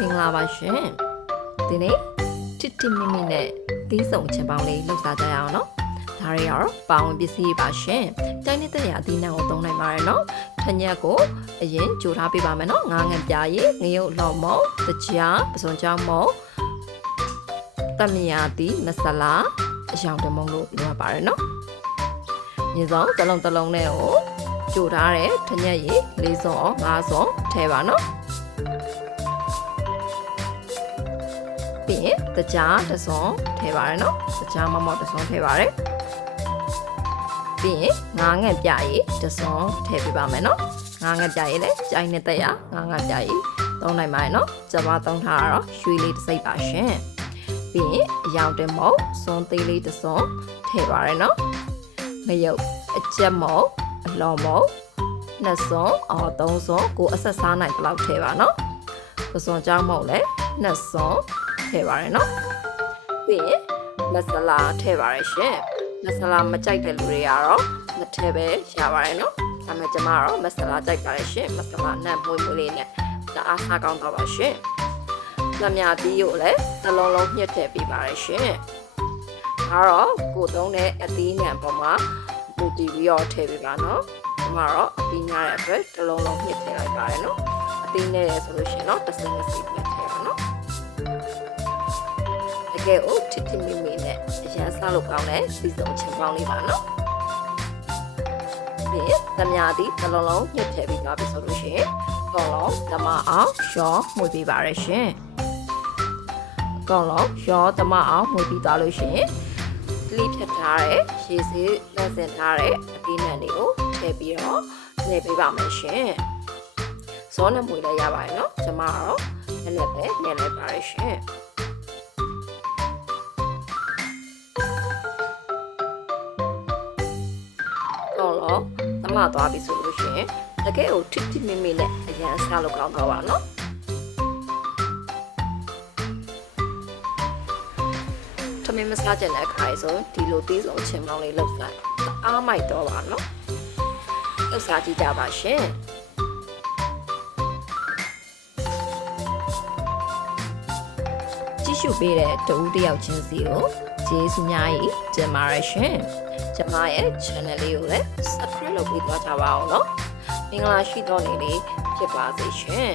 မင်္ဂလာပါရှင်ဒီနေ့တစ်မိမိနဲ့သီးဆောင်ချင်ပေါင်းလေးလှုပ်ရှားကြရအောင်နော်ဒါတွေကတော့ပါဝင်ပစ္စည်းပါရှင်တိုင်းနေတဲ့ရအသီးနှံကိုသုံးနိုင်ပါတယ်နော်ထညက်ကိုအရင်ကြိုထားပေးပါမယ်နော်ငါးငံပြာရည်ငရုတ်လော်မုံတကြားပစွန်ကြောင်းမုံတမယာတီမဆလာအယောင်တမုံလို့ပြောပါတယ်နော်မြေစောင်းတစ်လုံးနဲ့ကိုကြိုထားတဲ့ထညက်ရည်၄စွန်၅စွန်ထည့်ပါနော်ပြီးရင်တကြားတစ်စွန်ထည့်ပါတယ်နော်တကြားမမော့တစ်စွန်ထည့်ပါတယ်ပြီးရင်ငါးငက်ပြရည်တစ်စွန်ထည့်ပေးပါမယ်နော်ငါးငက်ပြရည်လည်းကြိုင်နေတဲ့ရငါးငက်ပြရည်သုံးနိုင်ပါတယ်နော်ကျွန်မသုံးထားတာတော့ရွှေလေးတစ်စိပ်ပါရှင်ပြီးရင်အယောင်တင်မုံစွန်သေးလေးတစ်စွန်ထည့်ပါတယ်နော်ငရုတ်အကျက်မုံအလော်မုံနှစ်စွန်သုံးစွန်ကိုအဆက်စားနိုင်တဲ့လောက်ထည့်ပါနော်ပစွန်ကြောင်းမုံလည်းနှစ်စွန်ထည့်ပါရနော်ပြီးရင်မဆလာထည့်ပါရရှင်မဆလာမကြိုက်တဲ့လူတွေကတော့မထည့်ပဲရပါတယ်နော်ဒါပေမဲ့ကျွန်မကတော့မဆလာကြိုက်ပါတယ်ရှင်မဆလာနဲ့မွေးမွေးလေးနဲ့တအားစားကောင်းတော့ပါရှင်လက်မြသီးကိုလည်းတစ်လုံးလုံးညှစ်ထည့်ပေးပါရရှင်ဒါတော့ကိုသုံးတဲ့အသီးနဲ့ပုံမှာပူတီပြီးတော့ထည့်ပေးပါနော်ကျွန်မတော့အသီးများတဲ့အတွက်တစ်လုံးလုံးညှစ်ထည့်လိုက်ပါတယ်နော်အသီးနဲ့ရဆိုလို့ရှိရင်တော့တစ်စိမ့်ပဲထည့်ပါနော်တကယ်ကိုတစ်မိမိနဲ့အရန်စားလို့ကောင်းတဲ့စီစုံချင်ပေါင်းလေးပါနော်ဒီသမယာတီတစ်လုံးလုံးညှစ်ထည့်ပြီးသွားပြီဆိုလို့ရှိရင်ကောင်းလုံးဓမ္မအောင်ရောမှုပေးပါရရှင်ကောင်းလုံးရောဓမ္မအောင်မှုပြီးသွားလို့ရှိရင်လိဖြတ်ထားတဲ့ရေစေးလက်စင်ထားတဲ့အသီးနှံတွေကိုထည့်ပြီးတော့နှိပ်ပေးပါမယ်ရှင်ဇောနဲ့မွေလည်းရပါတယ်နော်ကျွန်မကတော့နည်းနည်းပဲနှိပ်လိုက်ပါရရှင်သမသွားပြီဆိုလို့ရှိရင်တကယ်ကိုတစ်မိမိနဲ့အရန်စားလို့ကောင်းတော့ပါနော်ထမင်းမစားကြတဲ့အခါဆိုဒီလိုသေးဆုံးချင်မောင်းလေးလောက်စားအားမိုက်တော့ပါနော်လောက်စားကြည့်ကြပါရှင်ကြည့်ရှုပေးတဲ့တူတယောက်ချင်းစီကိုကျေးဇူးများကြီးတင်ပါတယ်ရှင်ကျွန်မရဲ့ channel လေးကိုလည်း subscribe လုပ်ပြီးသွားကြပါအောင်နော်မင်္ဂလာရှိသောနေ့လေးဖြစ်ပါစေရှင်